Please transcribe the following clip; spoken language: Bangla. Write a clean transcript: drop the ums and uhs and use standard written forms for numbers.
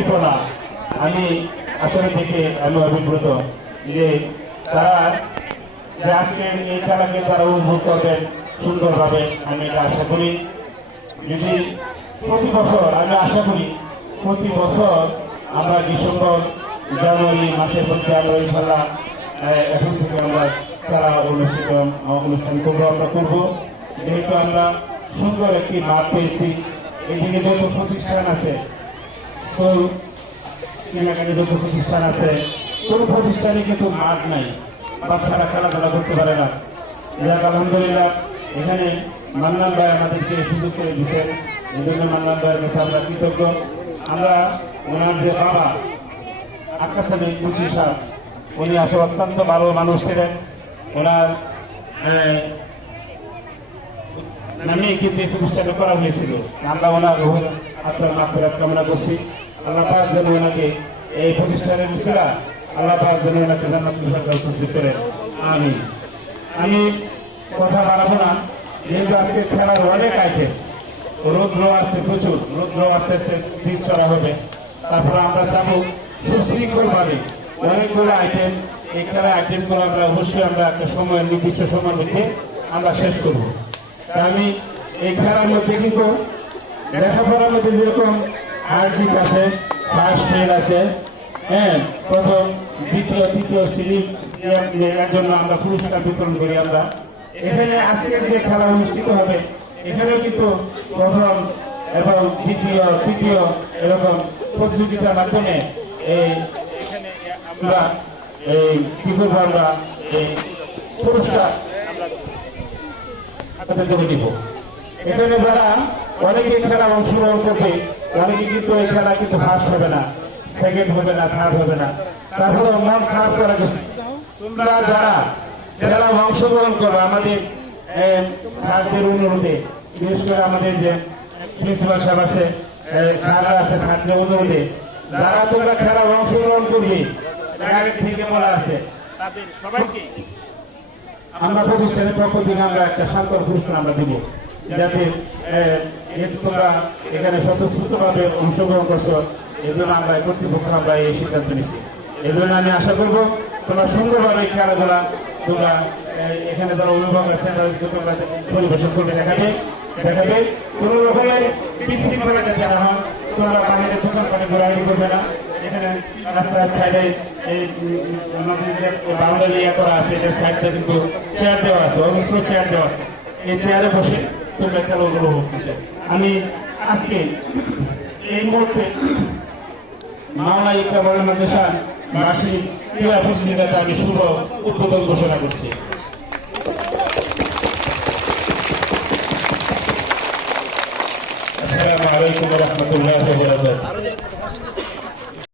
উদ্দীপনা আমি আসলে দেখে আমি অভিভূত যে তারা যে আজকের এই খেলাকে তারা উপভোগ করবেন সুন্দরভাবে। আমি এটা আশা করি যদি প্রতি বছর আমি আশা করি প্রতি বছর আমরা ডিসেম্বর জানুয়ারি মাসের মধ্যে আমরা ইনশাল্লাহ এখন থেকে আমরা খেলা অনুষ্ঠান করবো আমরা করবো। যেহেতু আমরা সুন্দর একটি মাঠ পেয়েছি, এদিকে যত প্রতিষ্ঠান আছে এলাকায় যত প্রতিষ্ঠান আছে কোন প্রতিষ্ঠানে কিন্তু মাঠ নাই, বাচ্চারা খেলাধুলা করতে পারে না। যাক আলহামদুলিল্লাহ এখানে মান্নান ভাই আমাদেরকে সুযোগ করে দিচ্ছেন, এই জন্য মান্নান ভাইয়ের কাছে আমরা কৃতজ্ঞ। আমরা ওনার যে বাবা আকাশ আলী মুন্সি সাহেব, উনি আসলে অত্যন্ত ভালো মানুষ ছিলেন। ওনার নামে কিন্তু এই প্রতিষ্ঠানে করা হয়েছিল। আমরা ওনার আপনার মাফিরাত কামনা করছি। আল্লাহ পাক যেন ওনাকে এই প্রতিষ্ঠানের মুসিলা আল্লাহ পাক যেন ওনাকে জান্নাতুল ফেরদাউস নসিব করেন। আমি কথা বাড়াবো না, যেহেতু আজকে খেলার অনেক আইটেম, রৌদ্র আছে প্রচুর, রৌদ্র আস্তে আস্তে দিন চড়া হবে। তারপরে আমরা চাবো সুশৃঙ্খলভাবে অনেকগুলো আইটেম, এই খেলার আইটেমগুলো আমরা অবশ্যই আমরা একটা সময় নির্দিষ্ট সময়ের মধ্যে আমরা শেষ করবো। আমি এই খেলার মধ্যে কিন্তু লেখাপড়ার মধ্যে যেরকম আর্থিক আছে, ফার্স্ট ফেল আছে, হ্যাঁ, প্রথম দ্বিতীয় তৃতীয় শ্রেণীর জন্য আমরা পুরস্কার বিতরণ করি। আমরা এখানে আজকে যে খেলা অনুষ্ঠিত হবে এখানেও কিন্তু প্রথম এবং দ্বিতীয় তৃতীয় এরকম প্রতিযোগিতার মাধ্যমে এখানে আমরা কি করবো, আমরা এই পুরস্কার দিব। এখানে যারা অনেকে খেলা অংশগ্রহণ করবে, অনেকে কিন্তু এই খেলা কিন্তু ফার্স্ট হবে না, সেকেন্ড হবে না, থার্ড হবে না। তারপরে মন খারাপ করা গেছে। তোমরা যারা খেলা অংশগ্রহণ করো আমাদের স্যারদের অনুরোধে, বিশেষ করে আমাদের যে প্রিন্সিপাল সাহেব আছে, স্যাররা আছে, স্যারদের অনুরোধে যারা তোমরা খেলা অংশগ্রহণ করবে আগে থেকে বলা আছে তাদের সবাইকে আমরা প্রতিষ্ঠানের পক্ষ থেকে আমরা একটা শান্তর পুরস্কার আমরা দিব, যাতে তোমরা এখানে স্বতঃস্ফূর্তভাবে অংশগ্রহণ করছো। এই জন্য আমরা কর্তৃপক্ষ আমরা এই সিদ্ধান্ত নিচ্ছি। এই জন্য আমি আশা করবো তোমরা সুন্দরভাবে খেলাধুলা তোমরা এখানে যারা অভিভাবক আছেন তোমরা পরিবেশন করবে, দেখাবে কোন রকমের বিশৃঙ্খলা যাতে না হয়। তোমরা বাইরে দোকানপাটে ঘোরাঘুরি করবে না। এখানে রাস্তার সাইডে এই বাউন্ডারি করা আছে, এটার সাইডটা কিন্তু চেয়ার দেওয়া আছে, অবশ্য চেয়ার দেওয়া আছে। এই চেয়ারে বসে তোমরা খেলা উপভোগ করতে। আমি আজকে এই মুহূর্তে মাওলানা ইকরাম মাদ্রাসা বার্ষিক ক্রীড়া প্রতিযোগিতাতে আমি শুভ উদ্বোধন ঘোষণা করছি। আসসালামু আলাইকুম ওয়া রাহমাতুল্লাহি ওয়া বারাকাতুহু।